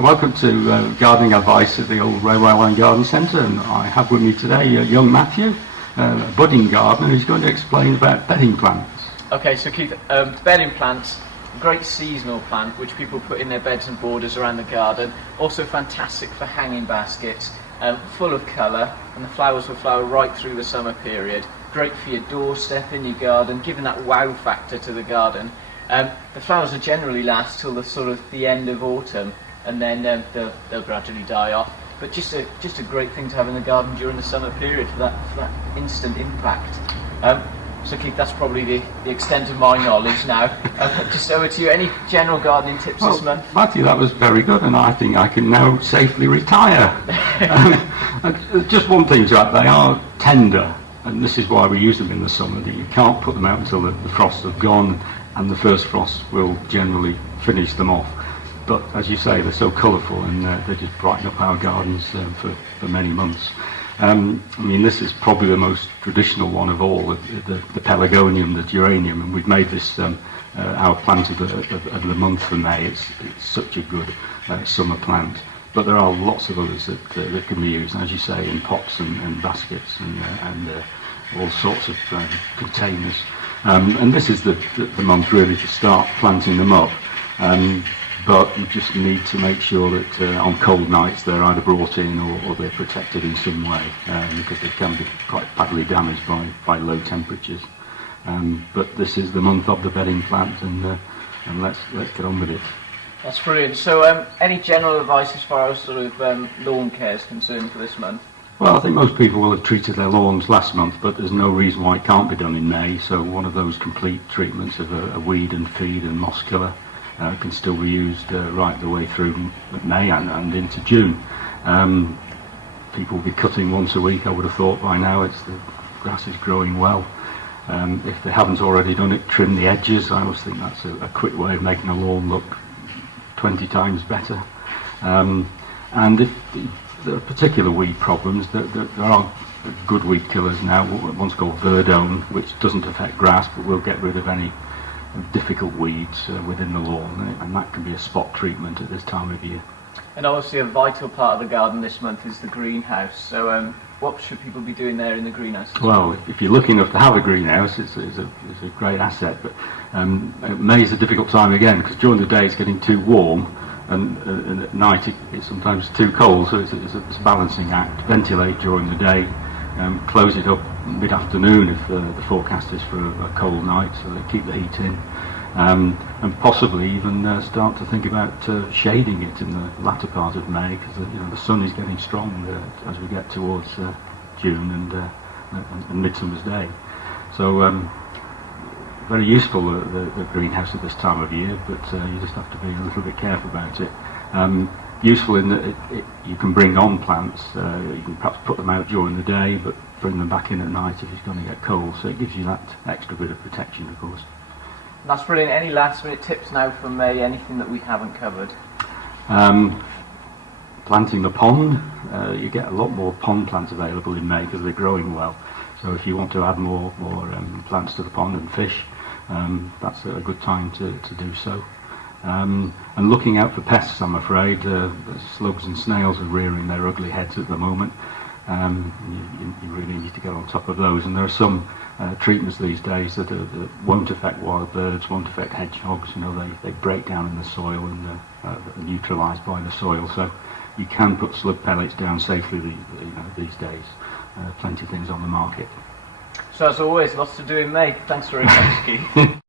Welcome to Gardening Advice at the old Railway Line Garden Centre, and I have with me today young Matthew, a budding gardener who's going to explain about bedding plants. Okay, so Keith, bedding plants, great seasonal plant which people put in their beds and borders around the garden. Also fantastic for hanging baskets, full of colour, and the flowers will flower right through the summer period. Great for your doorstep in your garden, giving that wow factor to the garden. The flowers will generally last till the end of autumn, and then they'll gradually die off. But just a great thing to have in the garden during the summer period for that instant impact. So Keith, that's probably the extent of my knowledge now. Just over to you. Any general gardening tips this month? Matthew, that was very good, and I think I can now safely retire. Just one thing to add, they are tender, and this is why we use them in the summer. That you can't put them out until the frosts have gone, and the first frost will generally finish them off. But as you say, they're so colourful, and they just brighten up our gardens for many months. I mean, this is probably the most traditional one of all, the pelargonium, the geranium, and we've made this our plant of the month for May. It's such a good summer plant. But there are lots of others that can be used, as you say, in pots and baskets and all sorts of containers. And this is the month really to start planting them up. But you just need to make sure that on cold nights they're either brought in or they're protected in some way, because they can be quite badly damaged by low temperatures. But this is the month of the bedding plant, and let's get on with it. That's brilliant. So any general advice as far as lawn care is concerned for this month? Well, I think most people will have treated their lawns last month, but there's no reason why it can't be done in May. So one of those complete treatments of a weed and feed and moss killer can still be used right the way through May and into June. People will be cutting once a week, I would have thought by now. The grass is growing well. If they haven't already done it, trim the edges. I always think that's a quick way of making a lawn look 20 times better. And if there are particular weed problems, there are good weed killers now. One's called Verdone, which doesn't affect grass but will get rid of any difficult weeds within the lawn, and that can be a spot treatment at this time of year. And obviously a vital part of the garden this month is the greenhouse. So what should people be doing there in the greenhouse? Well, if you're lucky enough to have a greenhouse, it's a great asset. But May is a difficult time again, because during the day it's getting too warm, and at night it's sometimes too cold, so it's a balancing act. Ventilate during the day, close it up mid-afternoon if the forecast is for a cold night, so they keep the heat in, and possibly even start to think about shading it in the latter part of May, because the sun is getting strong as we get towards June and Midsummer's Day. So very useful, the greenhouse at this time of year, but you just have to be a little bit careful about it. Useful in that you can bring on plants, you can perhaps put them out during the day, but bring them back in at night if it's going to get cold, so it gives you that extra bit of protection, of course. That's brilliant. Any last minute tips now from May, anything that we haven't covered? Planting the pond, you get a lot more pond plants available in May because they're growing well, so if you want to add more plants to the pond and fish, that's a good time to do so. And looking out for pests, I'm afraid. Slugs and snails are rearing their ugly heads at the moment. You really need to get on top of those, and there are some treatments these days that won't affect wild birds, won't affect hedgehogs. They break down in the soil and are neutralised by the soil, so you can put slug pellets down safely these days. Plenty of things on the market. So as always, lots to do in May. Thanks very much, Keith.